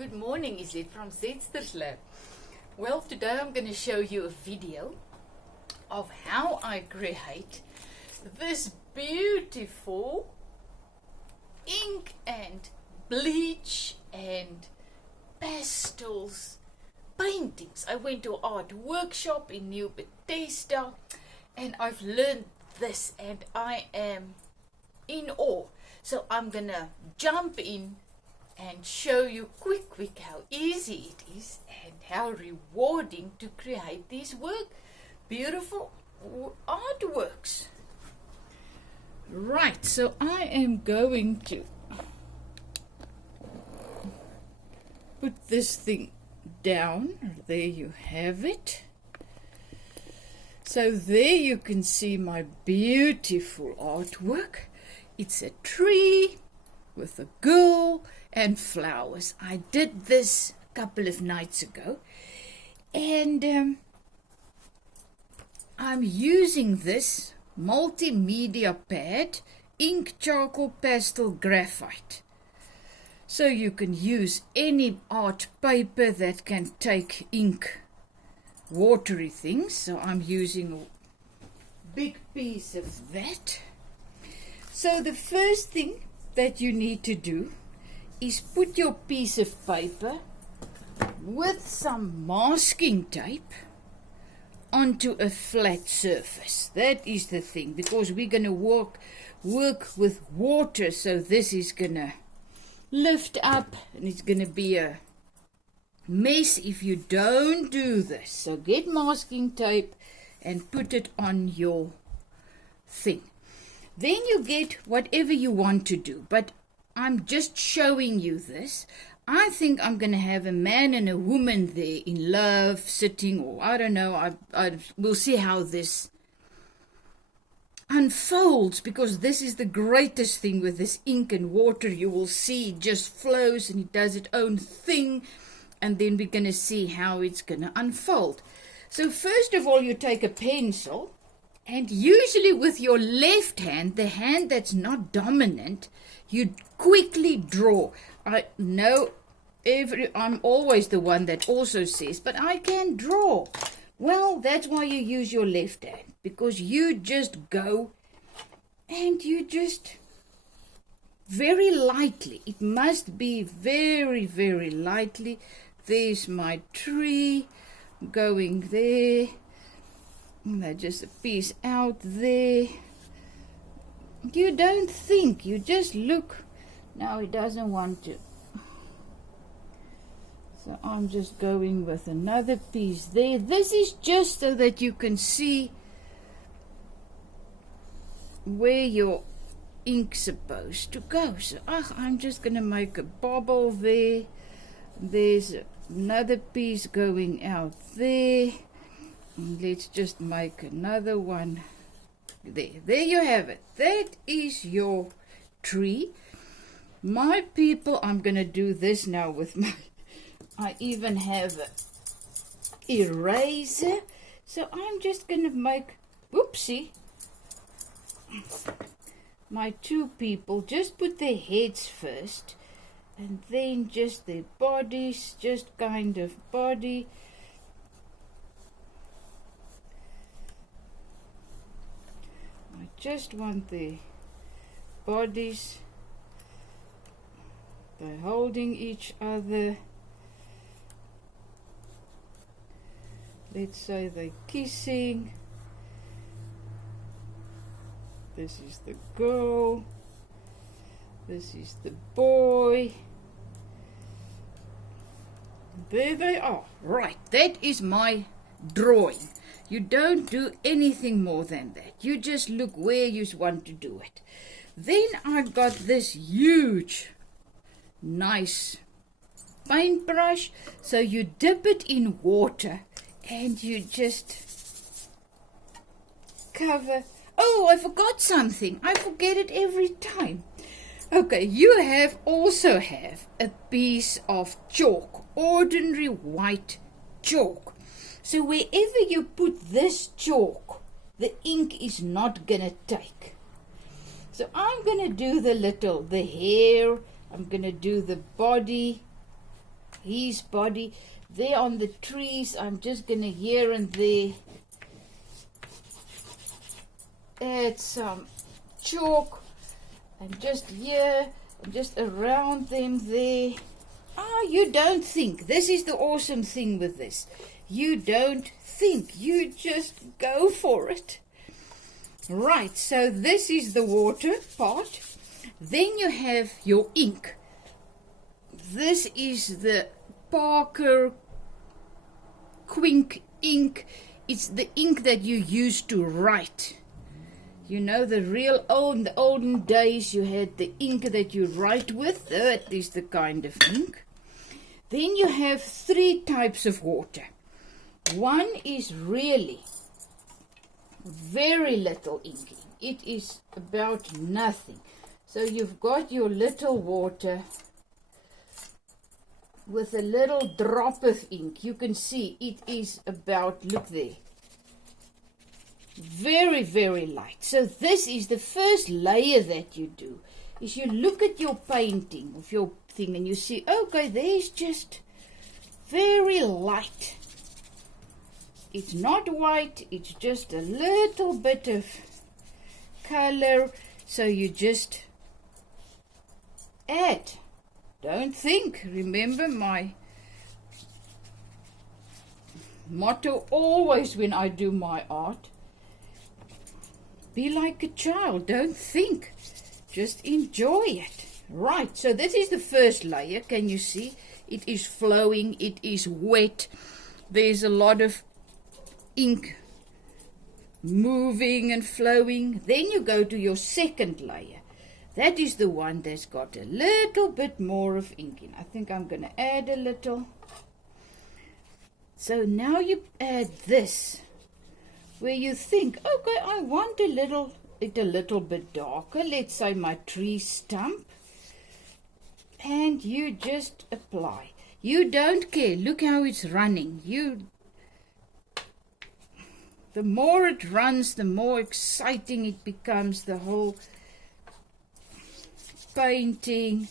Good morning, is it from Zetster's Lab? Well, today I'm going to show you a video of how I create this beautiful ink and bleach and pastels paintings. I went to an art workshop in New Bethesda and I've learned this and I am in awe. So I'm going to jump in and show you quick how easy it is and how rewarding to create these beautiful artworks. Right, so I am going to put this thing down. There you have it. So there you can see my beautiful artwork. It's a tree with a girl and flowers. I did this a couple of nights ago and I'm using this multimedia pad ink charcoal pastel graphite. So you can use any art paper that can take ink, watery things. So I'm using a big piece of that. So the first thing that you need to do is put your piece of paper with some masking tape onto a flat surface. That is the thing, because we're going to work with water, so this is going to lift up and it's going to be a mess if you don't do this. So get masking tape and put it on your thing. Then you get whatever you want to do, but I'm just showing you this. I think I'm going to have a man and a woman there in love, sitting, or I don't know. We'll see how this unfolds, because this is the greatest thing with this ink and water. You will see it just flows and it does its own thing, and then we're going to see how it's going to unfold. So first of all, you take a pencil, and usually with your left hand, the hand that's not dominant, you quickly draw. I know I'm always the one that also says, but I can draw. Well, that's why you use your left hand, because you just go and you just very lightly. It must be very lightly. There's my tree going there. Just a piece out there. You don't think, you just look. Now it doesn't want to. So I'm just going with another piece there. This is just so that you can see where your ink's supposed to go. So I'm just going to make a bubble there. There's another piece going out there. Let's just make another one there. There you have it. That is your tree. My people, I'm going to do this now with my... I even have an eraser. So I'm just going to make... Whoopsie. My two people, just put their heads first. And then just their bodies. Just kind of body... Just want the bodies. They're holding each other. Let's say they're kissing. This is the girl. This is the boy. There they are. Right, that is my drawing. You don't do anything more than that. You just look where you want to do it. Then I've got this huge, nice paintbrush. So you dip it in water and you just cover. Oh, I forgot something. I forget it every time. Okay, you also have a piece of chalk, ordinary white chalk. So wherever you put this chalk, the ink is not going to take. So I'm going to do the hair, I'm going to do the body, his body. There on the trees, I'm just going to here and there add some chalk, and just here, and just around them there. You don't think. This is the awesome thing with this. You don't think. You just go for it. Right, so this is the water part. Then you have your ink. This is the Parker Quink ink. It's the ink that you use to write. You know, the olden days, you had the ink that you write with. That is the kind of ink. Then you have 3 types of water. One is really very little ink. It is about nothing. So you've got your little water with a little drop of ink. You can see it is about, look there, very, very light. So this is the first layer that you do, is you look at your painting of your thing and you see, okay, there's just very light. It's not white, it's just a little bit of color. So you just add. Don't think. Remember my motto always when I do my art. Be like a child. Don't think. Just enjoy it. Right. So this is the first layer. Can you see? It is flowing. It is wet. There's a lot of ink moving and flowing. Then you go to your second layer. That is the one that's got a little bit more of ink in. I think I'm going to add a little. So now you add this, where you think, okay, I want it a little bit darker. Let's say my tree stump. And you just apply. You don't care. Look how it's running. The more it runs, the more exciting it becomes, the whole painting.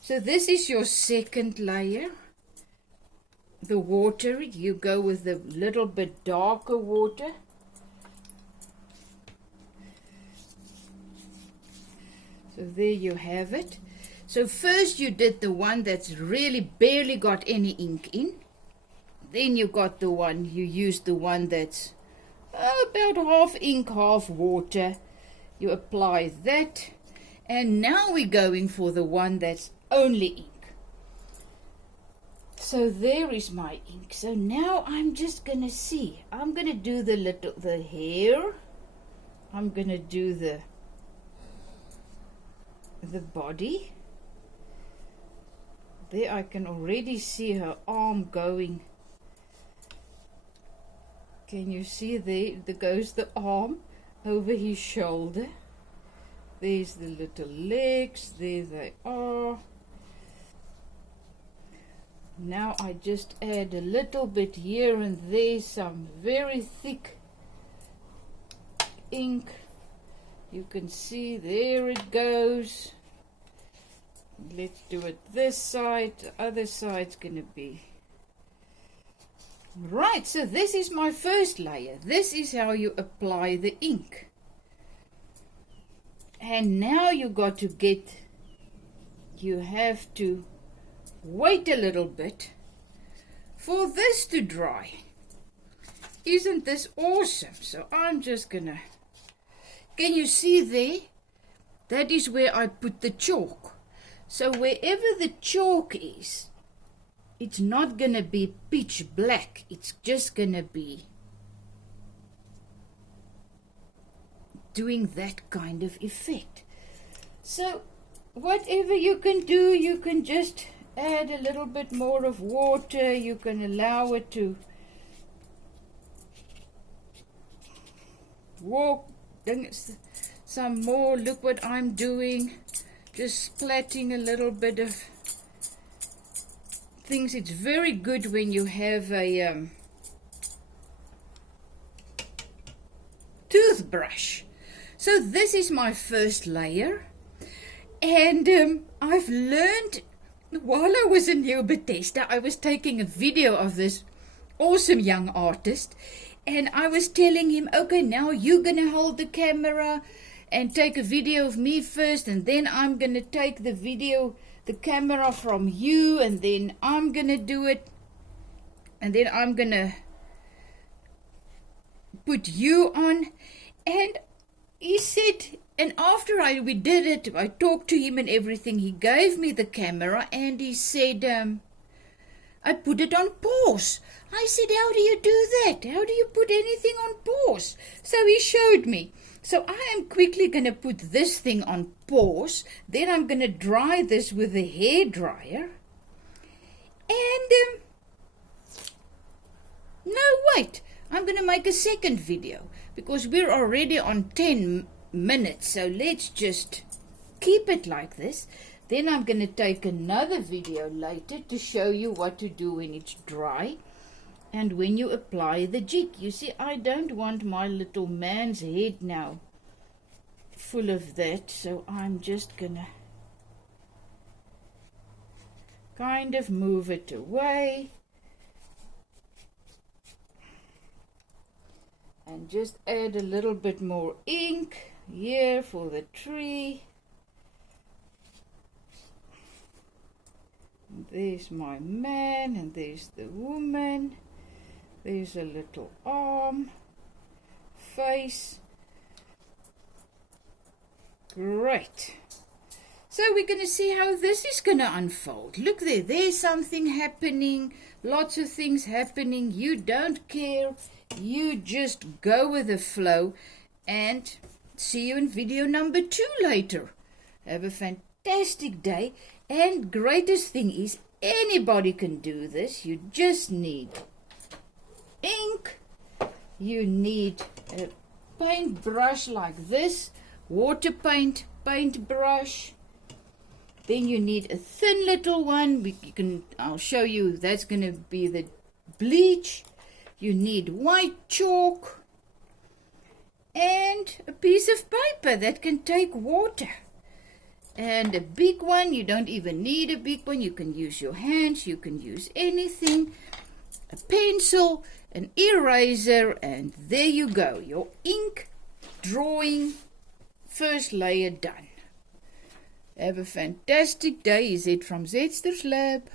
So this is your second layer. The water, you go with the little bit darker water. So there you have it. So first you did the one that's really barely got any ink in. Then you got the one, you used the one that's about half ink, half water. You apply that. And now we're going for the one that's only ink. So there is my ink. So now I'm just going to see. I'm going to do the hair. I'm going to do the body. There I can already see her arm going. Can you see there goes the arm over his shoulder. There's the little legs, there they are. Now I just add a little bit here and there, some very thick ink. You can see there it goes. Let's do it this side, the other side's going to be. Right, so this is my first layer. This is how you apply the ink. And now you have to wait a little bit for this to dry. Isn't this awesome? So I'm just gonna, can you see there? That is where I put the chalk. So wherever the chalk is, it's not gonna be pitch black. It's just gonna be doing that kind of effect. So whatever you can do, you can just add a little bit more of water. You can allow it to walk. Some more. Look what I'm doing, just splatting a little bit of things. It's very good when you have a toothbrush. So this is my first layer, and I've learned While I was in New Bethesda, I was taking a video of this awesome young artist, and I was telling him, okay, now you're going to hold the camera and take a video of me first, and then I'm going to take the camera from you, and then I'm going to do it, and then I'm going to put you on. And he said, and after we did it, I talked to him and everything, he gave me the camera and he said, I put it on pause. I said, how do you do that? How do you put anything on pause? So he showed me. So I am quickly going to put this thing on pause. Then I'm going to dry this with a hair dryer. And, no, wait. I'm going to make a second video because we're already on 10 minutes. So let's just keep it like this. Then I'm going to take another video later to show you what to do when it's dry and when you apply the jig. You see, I don't want my little man's head now full of that, so I'm just going to kind of move it away and just add a little bit more ink here for the tree. There's my man and there's the woman. There's a little arm, face. Great. So we're going to see how this is going to unfold. Look there, there's something happening, lots of things happening. You don't care. You just go with the flow, and see you in video number 2 later. Have a fantastic day. And greatest thing is, anybody can do this. You just need ink. You need a paintbrush like this, water paintbrush. Then you need a thin little one. I'll show you. That's going to be the bleach. You need white chalk and a piece of paper that can take water. And a big one, you don't even need a big one. You can use your hands, you can use anything. A pencil, an eraser, and there you go. Your ink drawing first layer done. Have a fantastic day. Is it from Zetster's Lab?